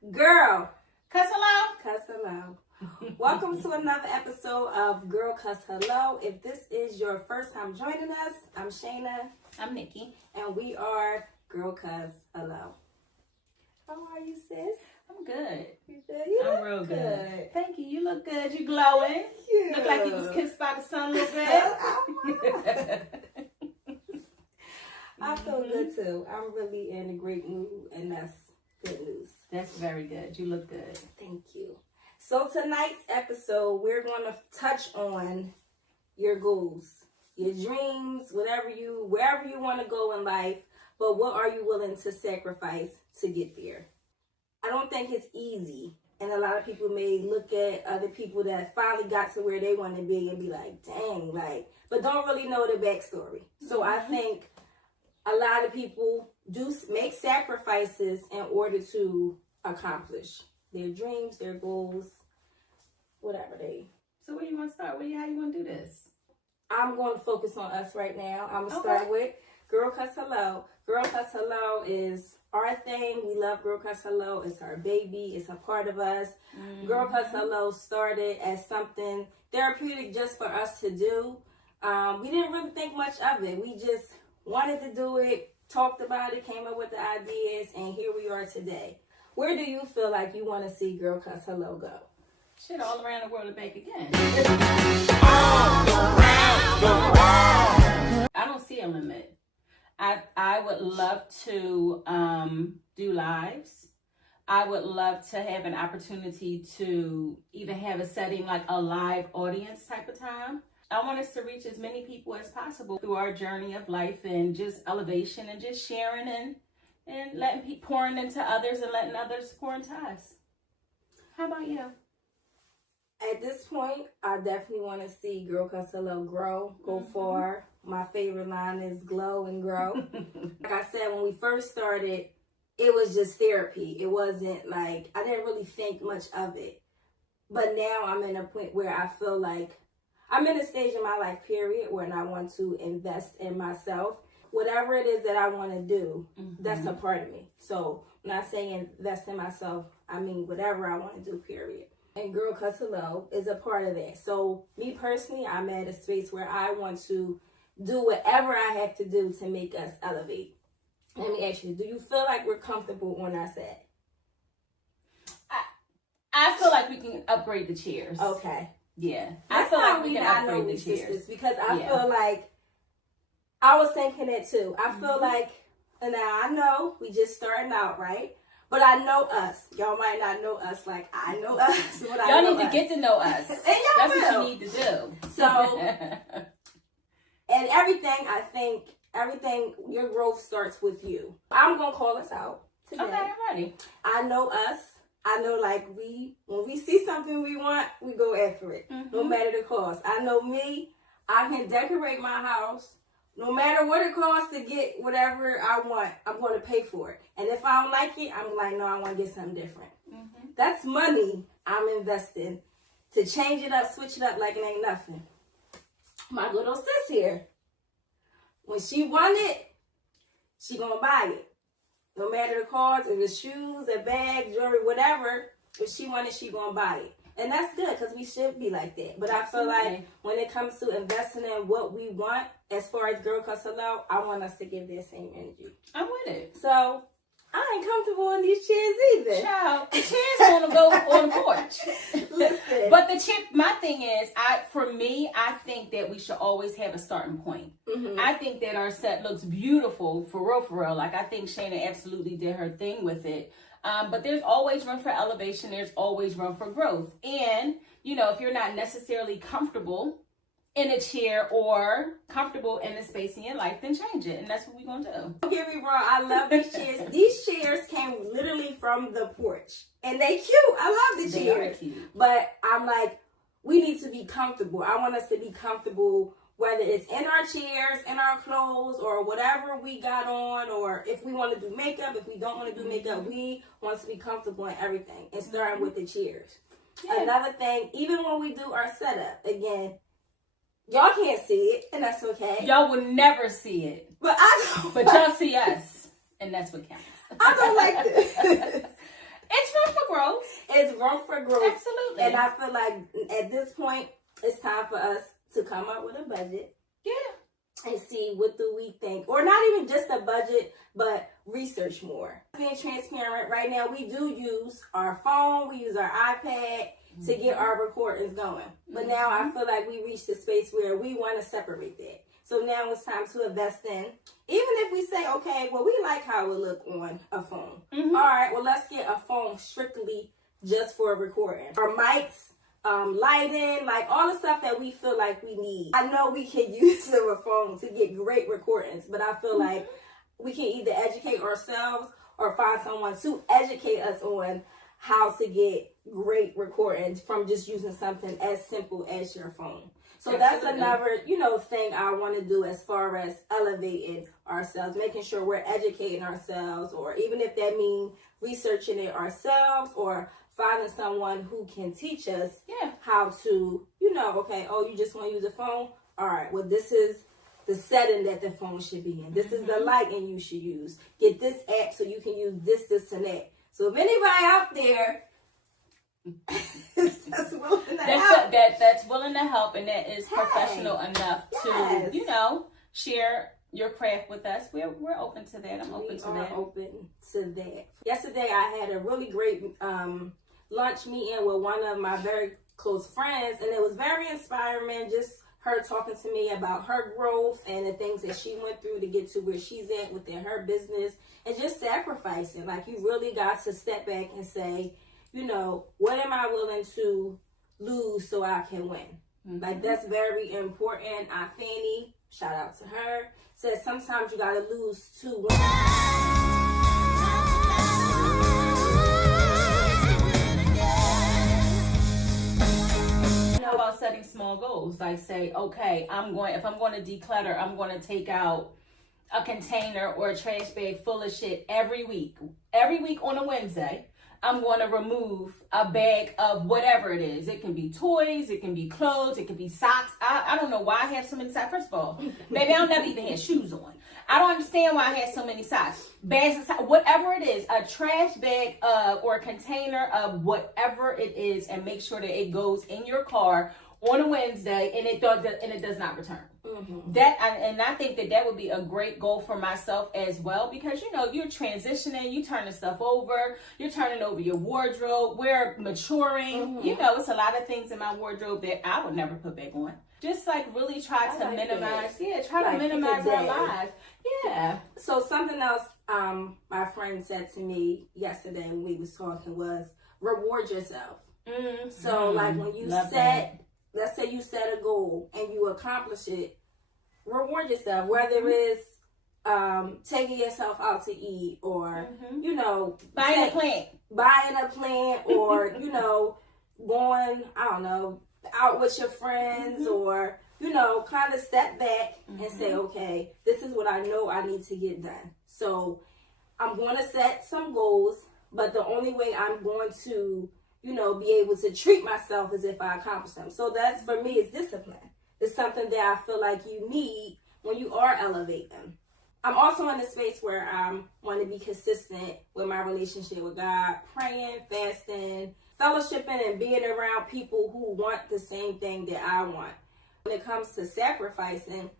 Gurl Cuz Hellooo. Cuz Hellooo. Welcome to another episode of Gurl Cuz Hellooo. If this is your first time joining us, I'm Shana. I'm Nikki. And we are Gurl Cuz Hellooo. How are you, sis? I'm good. You good? You I'm look real good. Thank you. You look good. You glowing. You Look like you was kissed by the sun a little bit. I feel good too. I'm really in a great mood, and that's good news. That's very good. You look good. Thank you. So tonight's episode, we're going to touch on your goals, your dreams, wherever you want to go in life, but what are you willing to sacrifice to get there? I don't think it's easy. And a lot of people may look at other people that finally got to where they want to be and be like, dang, but don't really know the backstory. So I think a lot of people do make sacrifices in order to accomplish their dreams, their goals, whatever they. So where you want to start? How you want to do this? I'm going to focus on us right now. I'm going to start with Gurl Cuz Hellooo. Gurl Cuz Hellooo is our thing. We love Gurl Cuz Hellooo. It's our baby. It's a part of us. Gurl Cuz Hellooo started as something therapeutic just for us to do. We didn't really think much of it. We just wanted to do it, talked about it, came up with the ideas, and here we are today. Where do you feel like you want to see Gurl Cuz Hellooo go? Shit, all around the world and back again. I don't see a limit. I would love to do lives. I would love to have an opportunity to even have a setting like a live audience type of time. I want us to reach as many people as possible through our journey of life and just elevation and just sharing and letting people pouring into others and letting others pour into us. How about you? At this point, I definitely want to see Gurl Cuz Hellooo grow, go far. My favorite line is glow and grow. Like I said, when we first started, it was just therapy. It wasn't like, I didn't really think much of it. But now I'm in a point where I feel like I'm in a stage in my life, period, where I want to invest in myself. Whatever it is that I want to do, that's a part of me. So when I say invest in myself, I mean whatever I want to do, period. And Gurl Cuz Hellooo is a part of that. So me personally, I'm at a space where I want to do whatever I have to do to make us elevate. Let me ask you, do you feel like we're comfortable on our set? I feel like we can upgrade the chairs. Okay. Yeah. That's I feel like we we can not know upgrade the chairs. sisters, because I feel like, I was thinking that too. I feel like, and now I know we just starting out, right? But I know us. Y'all might not know us like I know us. Y'all need to get to know us. And y'all That's will. what you need to do. So, and everything, your growth starts with you. I'm going to call us out today. Okay, I'm ready. I know us. I know when we see something we want, we go after it. No matter the cost. I know me. I can decorate my house. No matter what it costs to get whatever I want, I'm going to pay for it. And if I don't like it, I'm like, no, I want to get something different. That's money I'm investing to change it up, switch it up like it ain't nothing. My little sis here, when she want it, she going to buy it. No matter the cost, if it's shoes, a bag, jewelry, whatever, if she want it, she going to buy it. And that's good, because we should be like that. But I feel like when it comes to investing in what we want, as far as Gurl Cuz Hellooo, I want us to give that same energy. I'm with it. So, I ain't comfortable in these chairs either. Child, the chairs want to go on the porch. Listen. But my thing is, I think that we should always have a starting point. I think that our set looks beautiful, for real. Like, I think Shana absolutely did her thing with it. But there's always room for elevation. There's always room for growth. And, if you're not necessarily comfortable in a chair or comfortable in a space in your life, then change it. And that's what we're going to do. Don't get me wrong. I love these chairs. These chairs came literally from the porch. And they cute. I love the chairs. They are cute. But I'm like, we need to be comfortable. I want us to be comfortable, whether it's in our chairs, in our clothes, or whatever we got on, or if we want to do makeup, if we don't want to do makeup, we want to be comfortable in everything. And starting with the chairs. Yeah. Another thing, even when we do our setup, again, y'all can't see it, and that's okay. Y'all will never see it. But y'all see us, and that's what counts. I don't like this. It's it's room for growth. Absolutely. And I feel like at this point, it's time for us to come up with a budget. Yeah. And see what do we think. Or not even just a budget, but research more. Being transparent, right now we do use our phone, we use our iPad to get our recordings going. But now I feel like we reached a space where we want to separate that. So now it's time to invest in, even if we say, okay, well, we like how it look on a phone. All right, well, let's get a phone strictly just for recording. Our mics, lighting, like all the stuff that we feel like we need. I know we can use a phone to get great recordings, but I feel like we can either educate ourselves or find someone to educate us on how to get great recordings from just using something as simple as your phone. So that's another, thing I want to do as far as elevating ourselves, making sure we're educating ourselves, or even if that means researching it ourselves or finding someone who can teach us how to, okay, oh, you just want to use a phone? All right, well, this is the setting that the phone should be in. This is the lighting you should use. Get this app so you can use this, and that. So if anybody out there that's willing to help. That's willing to help and that is professional enough to, share your craft with us, we're open to that. I'm open to that. Open to that. Yesterday I had a really great lunch meeting with one of my very close friends, and it was very inspiring, just her talking to me about her growth and the things that she went through to get to where she's at within her business, and just sacrificing. Like, you really got to step back and say, what am I willing to lose so I can win? Like, that's very important. Fanny, shout out to her, says sometimes you gotta lose to win. How about setting small goals? Like, say, okay, if I'm going to declutter, I'm going to take out a container or a trash bag full of shit every week. Every week on a Wednesday, I'm going to remove a bag of whatever it is. It can be toys, it can be clothes, it can be socks. I don't know why I have so many socks. First of all, maybe I don't never even have shoes on. I don't understand why I have so many socks. Bags of socks, whatever it is, a trash bag or a container of whatever it is, and make sure that it goes in your car on a Wednesday and it does not return. I think that would be a great goal for myself as well, because you're transitioning, you turning stuff over, you're turning over your wardrobe, we're maturing. It's a lot of things in my wardrobe that I would never put back on. Just like really try to minimize our lives. Yeah. So something else my friend said to me yesterday when we was talking was reward yourself. So like when you let's say you set a goal and you accomplish it, reward yourself, whether it's taking yourself out to eat, or buying a plant, or going, I don't know, out with your friends, or kind of step back and say, okay, this is what I know I need to get done. So I'm going to set some goals, but the only way I'm going to be able to treat myself as if I accomplish them. So that's, for me, is discipline. It's something that I feel like you need when you are elevating. I'm also in a space where I want to be consistent with my relationship with God, praying, fasting, fellowshipping, and being around people who want the same thing that I want. When it comes to sacrificing,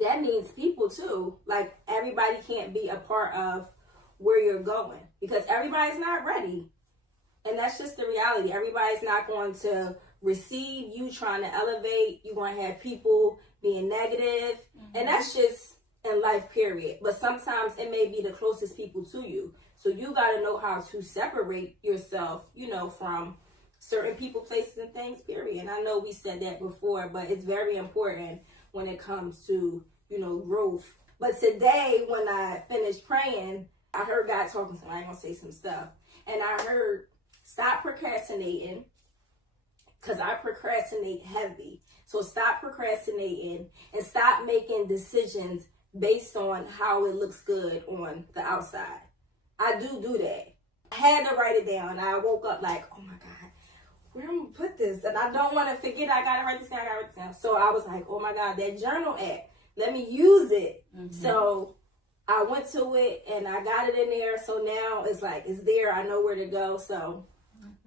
that means people too. Like, everybody can't be a part of where you're going because everybody's not ready. And that's just the reality. Everybody's not going to receive you trying to elevate. You're going to have people being negative. And that's just in life, period. But sometimes it may be the closest people to you. So you got to know how to separate yourself, from certain people, places, and things, period. And I know we said that before, but it's very important when it comes to, growth. But today, when I finished praying, I heard God talking to me. I'm going to say some stuff. And I heard, stop procrastinating, because I procrastinate heavy. So stop procrastinating and stop making decisions based on how it looks good on the outside. I do that. I had to write it down. I woke up like, oh my God, where am I going to put this? And I don't want to forget. I got to write this down. So I was like, oh my God, that journal app, let me use it. So I went to it and I got it in there. So now it's like, it's there. I know where to go. So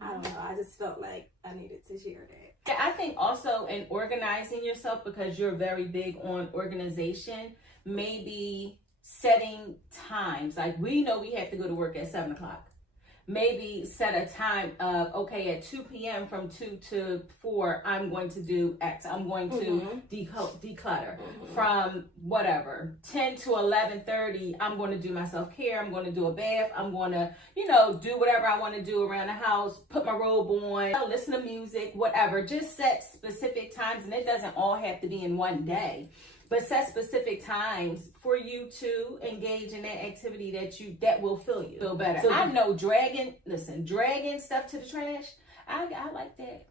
I don't know. I just felt like I needed to share that. Yeah, I think also in organizing yourself, because you're very big on organization, maybe setting times. Like, we know we have to go to work at 7 o'clock. Maybe set a time of, okay, at 2 p.m. from 2 to 4, I'm going to do X. I'm going to declutter. From whatever, 10 to 11:30, I'm going to do my self-care. I'm going to do a bath. I'm going to, do whatever I want to do around the house, put my robe on, listen to music, whatever. Just set specific times, and it doesn't all have to be in one day. But set specific times for you to engage in that activity that will feel better. So I know dragging stuff to the trash. I like that.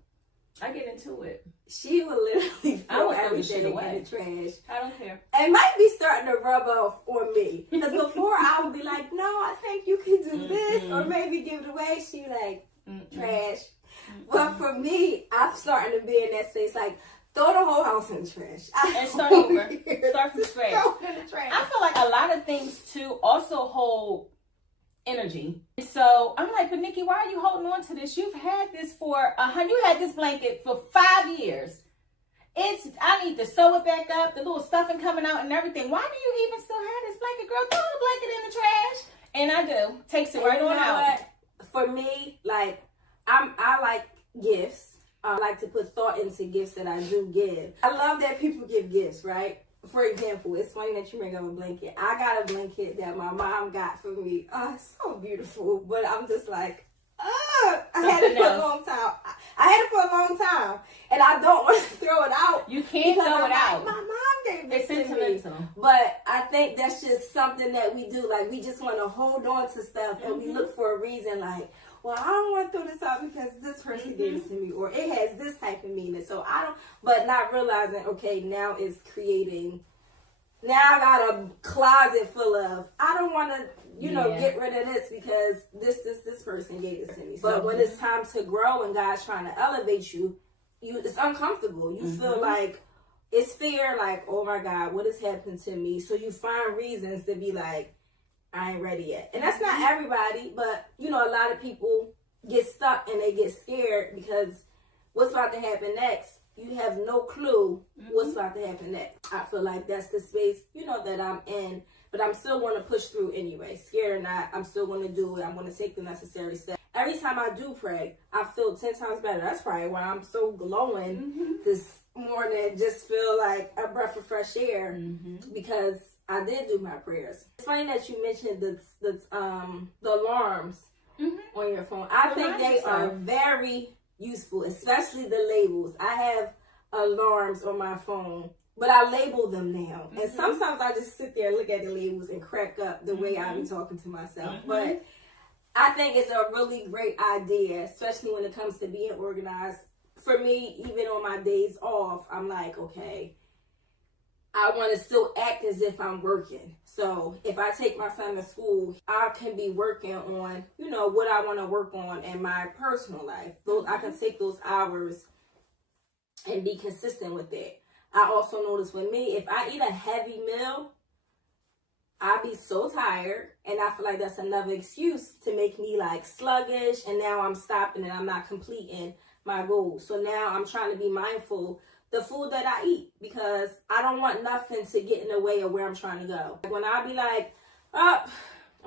I get into it. She will literally throw everything in the trash. I don't care. It might be starting to rub off on me. Because before I would be like, no, I think you can do this, or maybe give it away. She like, trash. But for me, I'm starting to be in that space like, throw the whole house in the trash. And start over. Start from scratch. Throw it in the trash. I feel like a lot of things too also hold energy. So I'm like, but Nikki, why are you holding on to this? You've had this you had this blanket for 5 years. I need to sew it back up, the little stuffing coming out and everything. Why do you even still have this blanket, girl? Throw the blanket in the trash. And I do. Takes it right on out. For me, like, I like gifts. I like to put thought into gifts that I do give. I love that people give gifts, right? For example, it's funny that you bring up a blanket. I got a blanket that my mom got for me. Oh, it's so beautiful. But I'm just like, I had it for a long time. I had it for a long time. And I don't want to throw it out. You can't throw it out. My mom gave this to me. It's sentimental. But I think that's just something that we do. Like, we just want to hold on to stuff. And we look for a reason like, well, I don't want to throw this out because this person gave it to me, or it has this type of meaning. So but not realizing, okay, now it's creating, now I got a closet full of, I don't want to, get rid of this because this person gave it to me. But when it's time to grow and God's trying to elevate you, it's uncomfortable. You feel like it's fear, like, oh my God, what has happened to me? So you find reasons to be like, I ain't ready yet. And that's not everybody, but a lot of people get stuck and they get scared because what's about to happen next, you have no clue what's about to happen next. I feel like that's the space, that I'm in, but I'm still going to push through anyway. Scared or not, I'm still going to do it. I'm going to take the necessary steps. Every time I do pray, I feel 10 times better. That's probably why I'm so glowing this morning. Just feel like a breath of fresh air because I did do my prayers. It's funny that you mentioned the alarms on your phone. I think they are very useful, especially the labels. I have alarms on my phone, but I label them now. And sometimes I just sit there and look at the labels and crack up the way I be talking to myself. But I think it's a really great idea, especially when it comes to being organized. For me, even on my days off, I'm like, okay, I want to still act as if I'm working. So if I take my son to school, I can be working on, what I want to work on in my personal life. I can take those hours and be consistent with that. I also notice with me, if I eat a heavy meal, I'll be so tired, and I feel like that's another excuse to make me like sluggish, and now I'm stopping and I'm not completing my goals. So now I'm trying to be mindful the food that I eat, because I don't want nothing to get in the way of where I'm trying to go. When I be like, I'm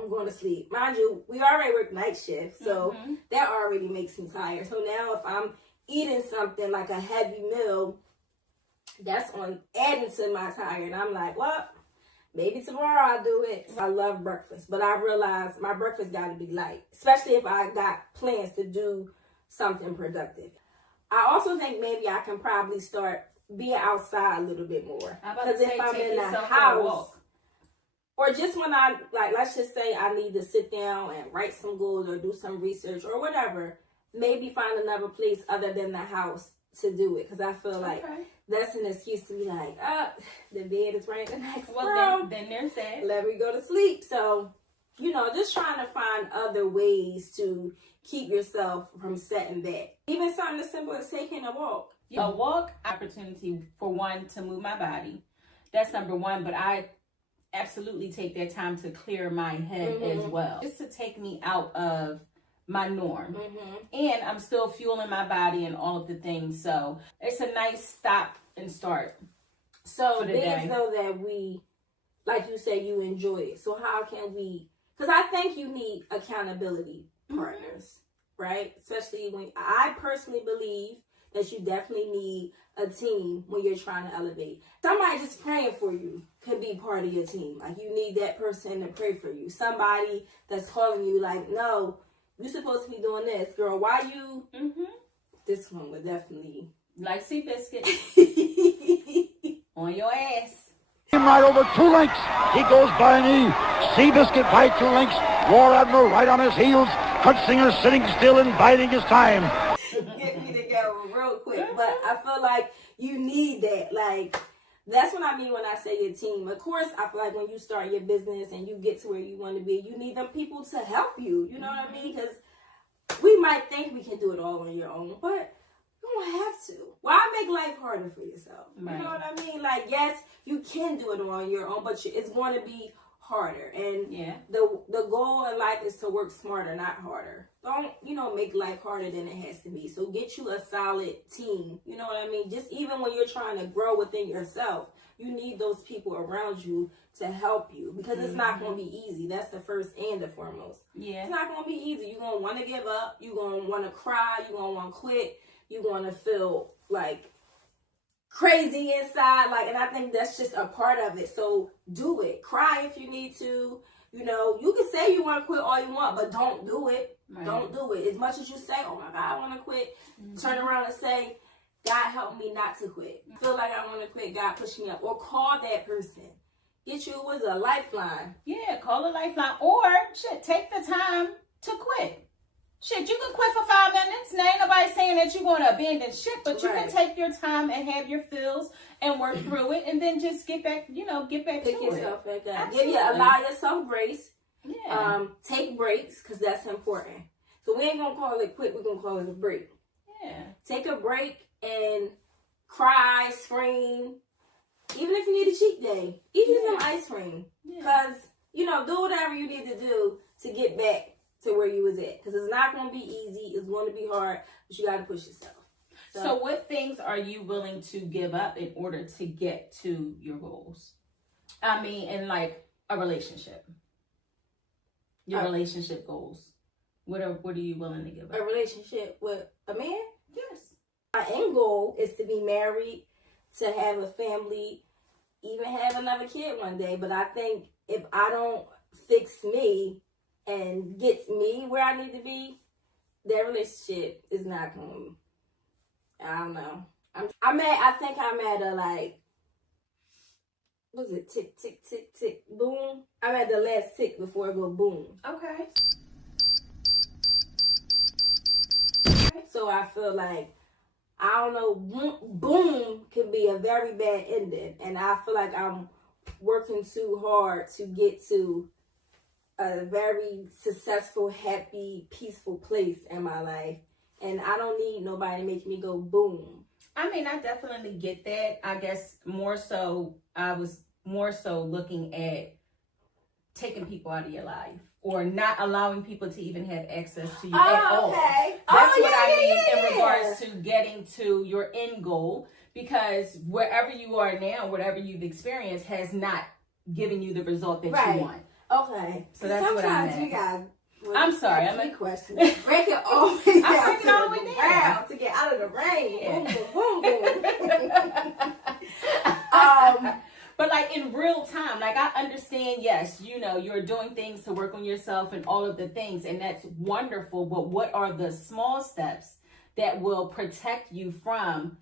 going to sleep. Mind you, we already work night shift, so that already makes me tired. So now if I'm eating something like a heavy meal, that's adding to my tire, and I'm like, well, maybe tomorrow I'll do it. I love breakfast, but I realize my breakfast got to be light, especially if I got plans to do something productive. I also think maybe I can probably start being outside a little bit more. Because if I'm in the house, or just when I, let's just say I need to sit down and write some goals or do some research or whatever, maybe find another place other than the house to do it. Because I feel like that's an excuse to be like, the bed is right in the next room. Then there's that. Let me go to sleep. So, just trying to find other ways to keep yourself from setting back. Even something as simple as taking a walk. A walk opportunity for one to move my body. That's number one. But I absolutely take that time to clear my head as well. Just to take me out of my norm. And I'm still fueling my body and all of the things. So it's a nice stop and start. So things though that we, like you said, you enjoy it. So how can we, because I think you need accountability partners, right? Especially when I personally believe that you definitely need a team when you're trying to elevate. Somebody just praying for you could be part of your team. Like you need that person to pray for you. Somebody that's calling you like, no, you're supposed to be doing this. Girl, why you? This one would definitely. Like Seabiscuit. On your ass. Right over 2 lengths. He goes by a knee. Seabiscuit by 2 lengths. War Admiral right on his heels. Cutsinger sitting still and biding his time. Get me together real quick. But I feel like you need that. Like, that's what I mean when I say your team. Of course, I feel like when you start your business and you get to where you want to be, you need them people to help you. You know what I mean? Because we might think we can do it all on your own, but you don't have to. Why make life harder for yourself? Right. You know what I mean? Like, yes, you can do it on your own, but it's going to be harder. And the goal in life is to work smarter, not harder. Don't, make life harder than it has to be. So get you a solid team. You know what I mean? Just even when you're trying to grow within yourself, you need those people around you to help you, because it's not going to be easy. That's the first and the foremost. Yeah. It's not going to be easy. You're going to want to give up. You're going to want to cry. You're going to want to quit. You're going to feel like crazy inside. And I think that's just a part of it. So do it. Cry if you need to. You can say you want to quit all you want, but don't do it. Right. Don't do it. As much as you say, oh my God, I want to quit, turn around and say, God help me not to quit. Feel like I want to quit, God push me up. Or call that person. Get you a lifeline. Yeah, call a lifeline. Or, take the time to quit. You can quit for 5 minutes. Now, ain't nobody saying that you're going to abandon shit, but you can take your time and have your fills and work through it, and then just get back, Pick to yourself it. back up. Allow yourself grace. Yeah. Take breaks, because that's important. So we ain't going to call it quit. We're going to call it a break. Yeah. Take a break and cry, scream. Even if you need a cheat day, eat you some ice cream. Because, do whatever you need to do to get back to where you was at. Because it's not going to be easy. It's going to be hard. But you got to push yourself. So what things are you willing to give up in order to get to your goals? I mean, in like a relationship. Your relationship goals. What are you willing to give up? A relationship with a man? Yes. My end goal is to be married, to have a family, even have another kid one day. But I think if I don't fix me and get me where I need to be, that relationship is not going. I don't know. I think I'm at a what's it? Tick, tick, tick, tick, boom. I'm at the last tick before it go boom. Okay. So I feel like, I don't know, boom could be a very bad ending. And I feel like I'm working too hard to get to a very successful, happy, peaceful place in my life. And I don't need nobody to make me go boom. I mean, I definitely get that. I guess I was more so looking at taking people out of your life, or not allowing people to even have access to you at all. That's what I mean in regards to getting to your end goal, because wherever you are now, whatever you've experienced has not given you the result that you want. Okay. So that's what I meant. I'm sorry. I'm a question. Break it all the way down. I break it all the way down to get out of the rain. Yeah. Boom, boom, boom. But like in real time, I understand, yes, you're doing things to work on yourself and all of the things, and that's wonderful. But what are the small steps that will protect you from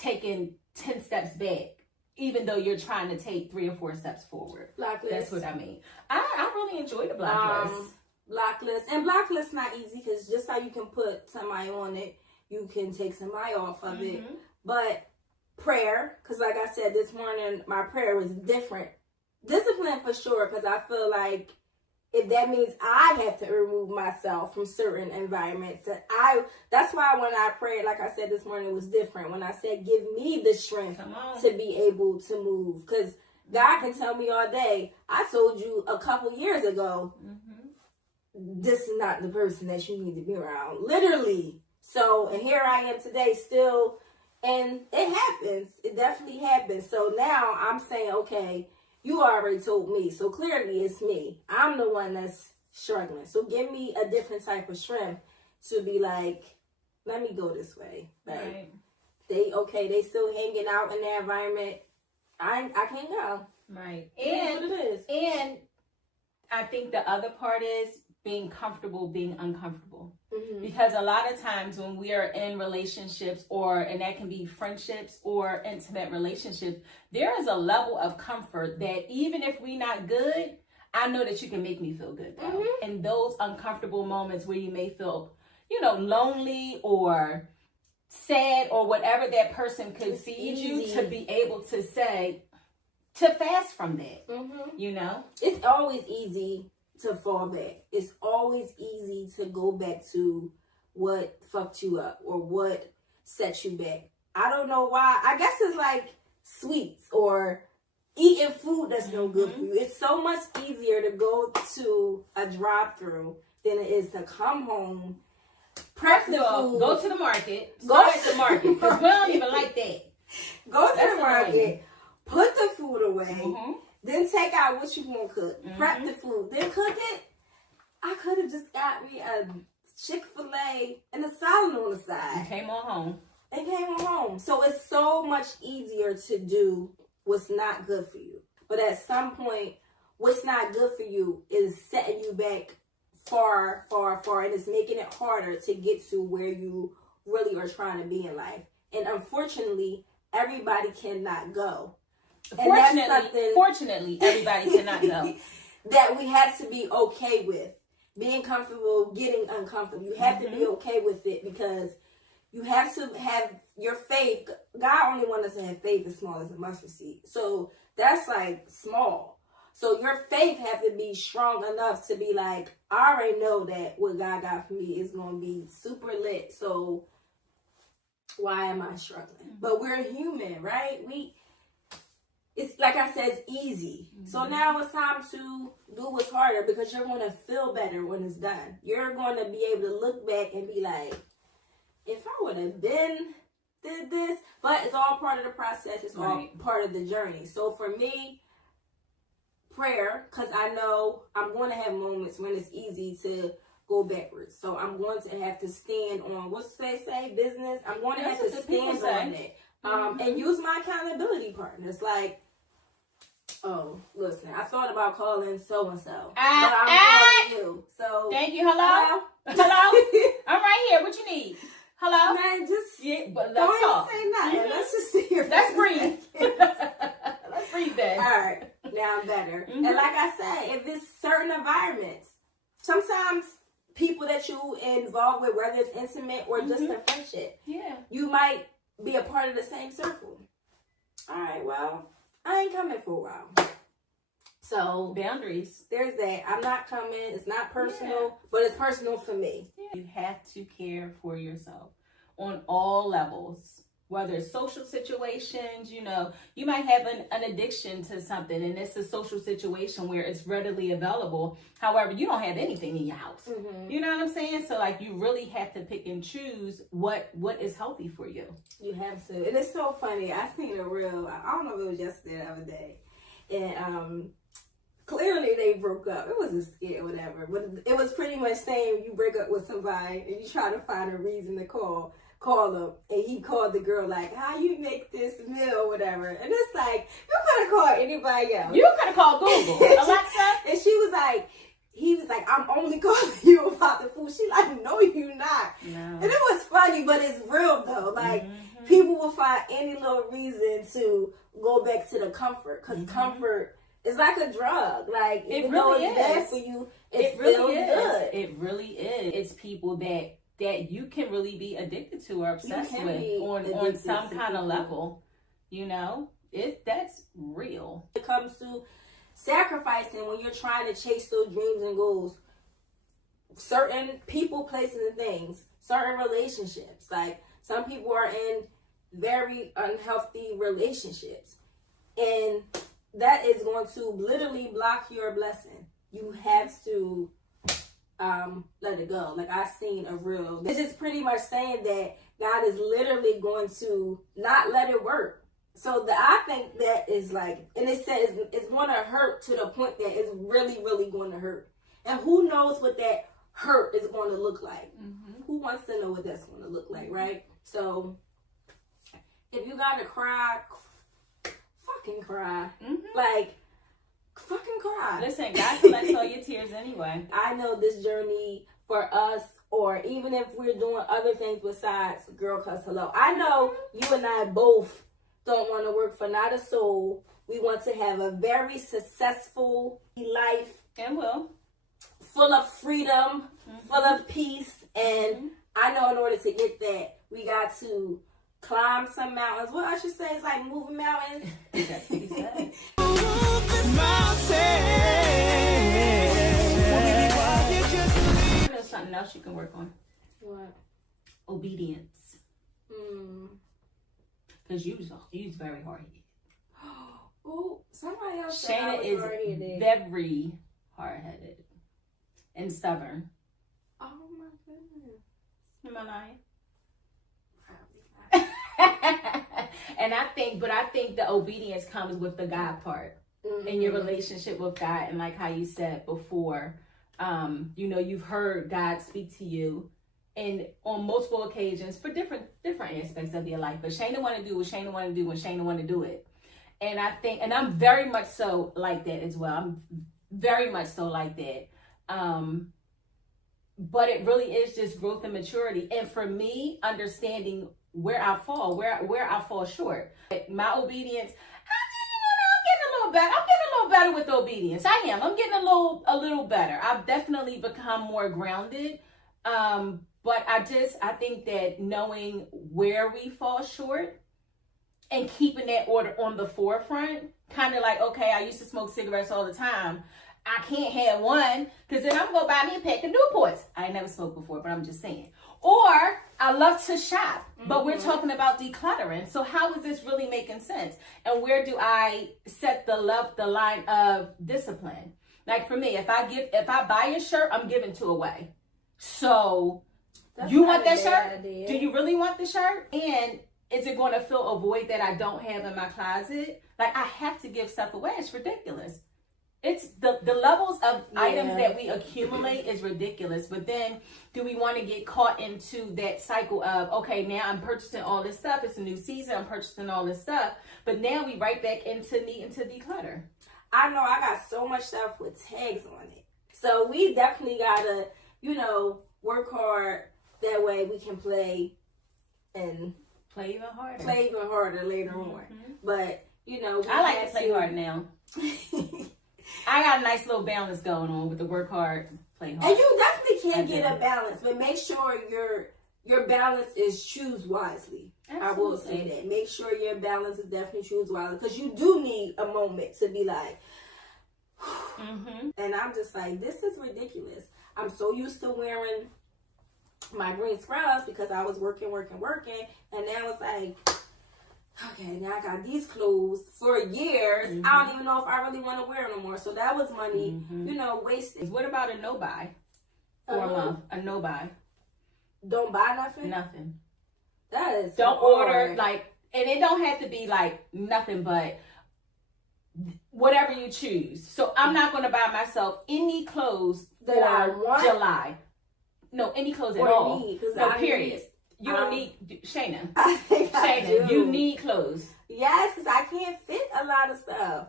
taking 10 steps back, even though you're trying to take 3 or 4 steps forward? Blacklist. That's what I mean. I really enjoy the blacklist. Blacklist. And blacklist not easy, because just how you can put somebody on it, you can take somebody off of it. But prayer, because like I said this morning, my prayer was different. Discipline for sure, because I feel like if that means I have to remove myself from certain environments, that's why when I prayed, like I said this morning, it was different. When I said, give me the strength to be able to move, because God can tell me all day, I told you a couple years ago, this is not the person that you need to be around. Literally. So, and here I am today still, and it happens. It definitely happens. So now I'm saying, okay, you already told me. So clearly it's me. I'm the one that's struggling. So give me a different type of strength to be like, let me go this way. Like, Right. They still hanging out in that environment. I can't go. Right. It is what it is. And I think the other part is being comfortable being uncomfortable. Mm-hmm. Because a lot of times when we are in relationships, and that can be friendships or intimate relationships, there is a level of comfort that even if we're not good, I know that you can make me feel good though. Mm-hmm. And those uncomfortable moments where you may feel, lonely or sad or whatever that person could It's feed easy. you, to be able to say, to fast from that, Mm-hmm. It's always easy to fall back. It's always easy to go back to what fucked you up or what set you back. I don't know why. I guess it's like sweets or eating food that's no good for you. It's so much easier to go to a drive-thru than it is to come home, prep the food. Go to the market. Start at the market, because we don't even like that. Go to That's the market, annoying. put the food away, Mm-hmm. then take out what you want to cook, prep Mhm. the food, then cook it. I could have just got me a Chick-fil-A and a salad on the side Came on home. and came home. So it's so much easier to do what's not good for you. But at some point, what's not good for you is setting you back far, far, far, and it's making it harder to get to where you really are trying to be in life. And unfortunately, everybody cannot go. And that's Fortunately, everybody cannot go. that we have to be okay with. Being comfortable, getting uncomfortable. You have to be okay with it, because you have to have your faith. God only wants us to have faith as small as a mustard seed. So that's like small. So your faith have to be strong enough to be like, I already know that what God got for me is going to be super lit. So why am I struggling? But we're human, right? It's like I said, it's easy. So now it's time to do what's harder, because you're going to feel better when it's done. You're going to be able to look back and be like, if I would have did this, but it's all part of the process. It's all part of the journey. So for me, prayer, because I know I'm going to have moments when it's easy to go backwards. So I'm going to have to stand on, what's they say, business. I'm going to have to stand on it. And use my accountability partners. Like, oh, listen, I thought about calling so-and-so, but I'm calling you. So thank you. Hello? Hello? I'm right here. What you need? Hello? Man, just but let's don't talk. even say nothing. Let's just sit here. Let's breathe. Let's breathe then. All right, now I'm better. And like I said, if it's certain environments, sometimes people that you involved with, whether it's intimate or just a friendship, you might be a part of the same circle. All right, well, I ain't coming for a while. So boundaries. There's that. I'm not coming. It's not personal, but it's personal for me. You have to care for yourself on all levels, whether it's social situations. You might have an addiction to something, and it's a social situation where it's readily available. However, you don't have anything in your house. You know what I'm saying? So like, you really have to pick and choose what is healthy for you. You have to. And it's so funny. I seen a reel, I don't know if it was yesterday or the other day, and clearly they broke up. It was a skit or whatever, but it was pretty much saying you break up with somebody and you try to find a reason to call him, and he called the girl like, how you make this meal or whatever. And it's like, you could have called anybody else. You could have called Google. Alexa. And he was like, I'm only calling you about the food. She like, no, you not. No. And it was funny, but it's real though. Like, people will find any little reason to go back to the comfort, because comfort is like a drug. Like, even though it's bad for you, it feels good. It really is. It's people that you can really be addicted to or obsessed with on some kind of level. That's real. It comes to sacrificing when you're trying to chase those dreams and goals. Certain people, places, and things. Certain relationships. Like, some people are in very unhealthy relationships, and that is going to literally block your blessing. You have to let it go. Like, I seen a reel. It's just pretty much saying that God is literally going to not let it work. So I think that is like, and it says it's going to hurt to the point that it's really, really going to hurt. And who knows what that hurt is going to look like? Mm-hmm. Who wants to know what that's going to look like, right? So if you got to cry, fucking cry. Mm-hmm. Like, fucking cry. Listen, God collects all your tears anyway. I know this journey for us, or even if we're doing other things besides Gurl Cuz Hellooo, I know you and I both don't want to work for not a soul. We want to have a very successful life. And will. Full of freedom, full of peace. And I know in order to get that, we got to climb some mountains. What I should say is like moving mountains. That's what he said. There's something else you can work on. What? Obedience. Because you's very hard-headed. Oh, somebody else said Shana is very hard-headed and stubborn. Oh my goodness. Am I lying? And I think the obedience comes with the God part in your relationship with God, and like how you said before, you've heard God speak to you and on multiple occasions for different aspects of your life. But Shana want to do what Shana want to do when Shana want to do it. And I think, and I'm very much so like that as well. I'm very much so like that. But it really is just growth and maturity. And for me, understanding where I fall, where I fall short. My obedience, I'm getting a little better with obedience. I am. I'm getting a little better. I've definitely become more grounded. But I think that knowing where we fall short and keeping that order on the forefront, kind of like, okay, I used to smoke cigarettes all the time. I can't have one because then I'm going to buy me a pack of Newports. I ain't never smoked before, but I'm just saying. Or I love to shop, but we're talking about decluttering. So how is this really making sense? And where do I set the line of discipline? Like for me, if I buy a shirt, I'm giving two away. So that's you want that shirt? Idea. Do you really want the shirt? And is it going to fill a void that I don't have in my closet? Like I have to give stuff away. It's ridiculous. It's the levels of items that we accumulate is ridiculous. But then do we want to get caught into that cycle of, okay, now I'm purchasing all this stuff. It's a new season. I'm purchasing all this stuff. But now we right back into needing to declutter. I know I got so much stuff with tags on it. So we definitely got to, work hard. That way we can play and play even harder later on. But, I like to play hard now. I got a nice little balance going on with the work hard, play hard. And you definitely can get a balance, but make sure your balance is choose wisely. Absolutely. I will say that. Make sure your balance is definitely choose wisely, because you do need a moment to be like, and I'm just like, this is ridiculous. I'm so used to wearing my green scrubs because I was working, and now it's like, okay, now I got these clothes for years. I don't even know if I really want to wear them no more. So that was money, wasted. What about a no-buy for a month? A no-buy. Don't buy nothing? Nothing. That is don't hard. Order, and it don't have to be nothing but whatever you choose. So I'm not going to buy myself any clothes that I want. July. No, any clothes at all. No, period. You don't need, Shana. Shana, you need clothes. Yes, because I can't fit a lot of stuff.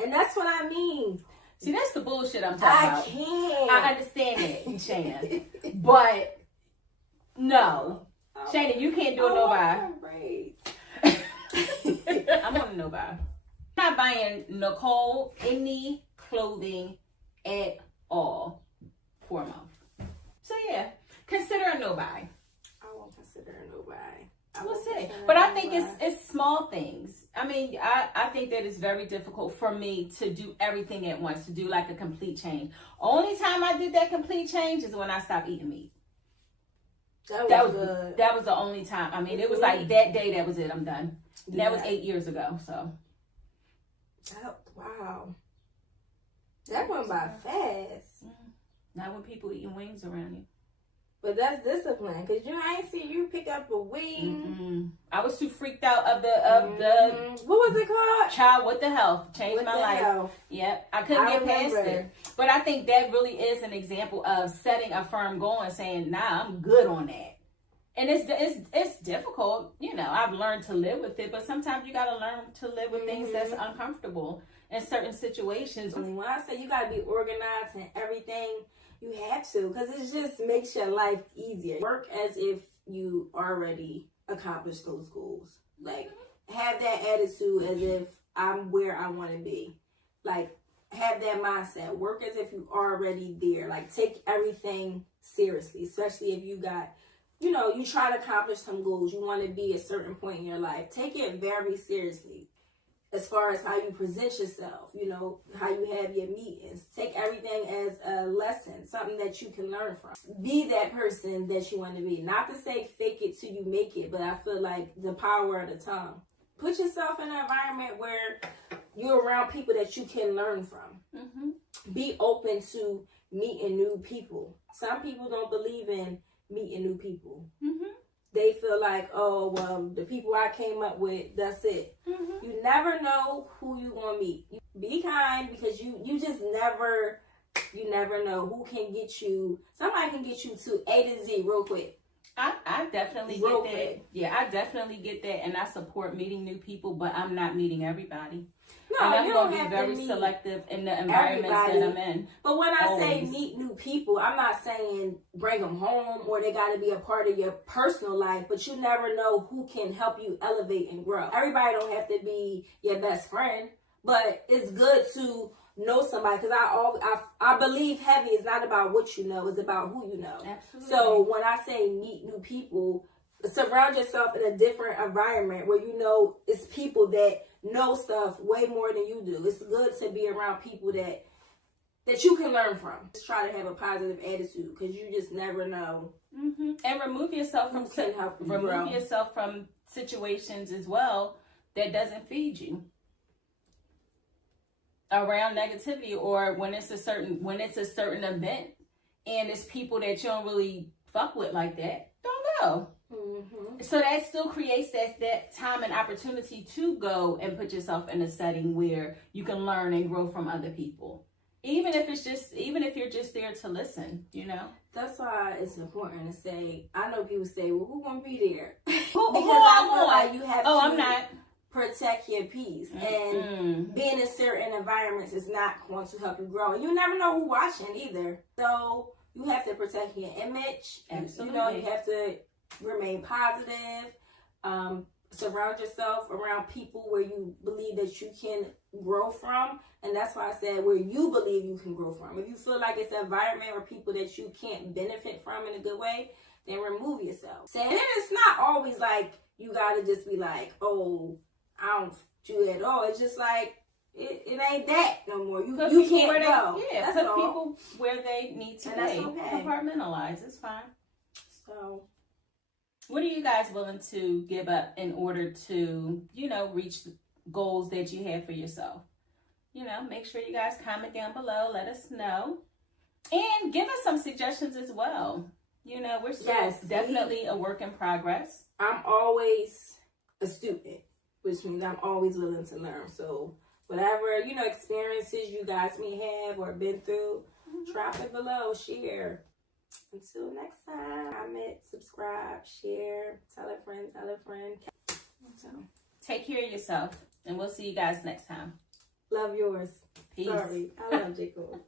And that's what I mean. See, that's the bullshit I'm talking about. I can't. I understand that, Shana. But, no. Shana, you can't do a no-buy. I'm on a no-buy. I'm not buying Nicole any clothing at all for a month. So, yeah, consider a no-buy. We'll see. But I think it's small things. I mean, I think that it's very difficult for me to do everything at once, to do like a complete change. Only time I did that complete change is when I stopped eating meat. That was the only time. I mean, it was like that day, that was it. I'm done. And that was 8 years ago, so. Oh, wow. That went by fast. Not when people eating wings around you. But that's discipline, because I ain't see you pick up a wing. Mm-mm. I was too freaked out of the what was it called? Child with the health. Changed my life. Health. Yep. I couldn't get past it. But I think that really is an example of setting a firm goal and saying, nah, I'm good on that. And it's difficult. I've learned to live with it, but sometimes you got to learn to live with things that's uncomfortable in certain situations. When I say you got to be organized and everything, you have to, because it just makes your life easier. Work as if you already accomplished those goals. Like, have that attitude as if I'm where I want to be. Like, have that mindset. Work as if you're already there. Like, take everything seriously, especially if you got, you try to accomplish some goals. You want to be at a certain point in your life. Take it very seriously. As far as how you present yourself, how you have your meetings. Take everything as a lesson, something that you can learn from. Be that person that you want to be. Not to say fake it till you make it, but I feel like the power of the tongue. Put yourself in an environment where you're around people that you can learn from. Mm-hmm. Be open to meeting new people. Some people don't believe in meeting new people. Mm-hmm. They feel like, oh, well, the people I came up with, that's it. Mm-hmm. You never know who you gonna meet. Be kind, because you just never know who can get you. Somebody can get you to A to Z real quick. I definitely get that. Yeah, I definitely get that, and I support meeting new people, but I'm not meeting everybody. No, and I'm going to be very selective in the environments that I'm in. But when I say meet new people, I'm not saying bring them home or they got to be a part of your personal life, but you never know who can help you elevate and grow. Everybody don't have to be your best friend, but it's good to know somebody, because I believe heavy is not about what you know, it's about who you know. Absolutely. So when I say meet new people, surround yourself in a different environment where it's people that know stuff way more than you do. It's good to be around people that you can learn from. Just try to have a positive attitude, because you just never know. Mm-hmm. And remove yourself from situations as well that doesn't feed you. Around negativity, or when it's a certain event and it's people that you don't really fuck with like that, don't go. Mm-hmm. So that still creates that time and opportunity to go and put yourself in a setting where you can learn and grow from other people. Even if you're just there to listen, That's why it's important to say, I know people say, well, who's going to be there? Because I feel like you have I'm not. Protect your peace. And being in certain environments is not going to help you grow. And you never know who's watching either. So you have to protect your image. Absolutely. You have to remain positive. Surround yourself around people where you believe that you can grow from. And that's why I said where you believe you can grow from. If you feel like it's an environment or people that you can't benefit from in a good way, then remove yourself. And it's not always like you got to just be like, oh, I don't do it at all. It's just like, it ain't that no more. You can't go. Yeah, put people where they need to be. That's okay. Compartmentalize. It's fine. So, what are you guys willing to give up in order to, reach goals that you have for yourself? Make sure you guys comment down below. Let us know. And give us some suggestions as well. We're still definitely a work in progress. I'm always a student, which means I'm always willing to learn. So whatever, experiences you guys may have or been through, drop it below, share. Until next time, comment, subscribe, share, tell a friend. So, take care of yourself, and we'll see you guys next time. Love yours. Peace. Sorry, I love Jacob.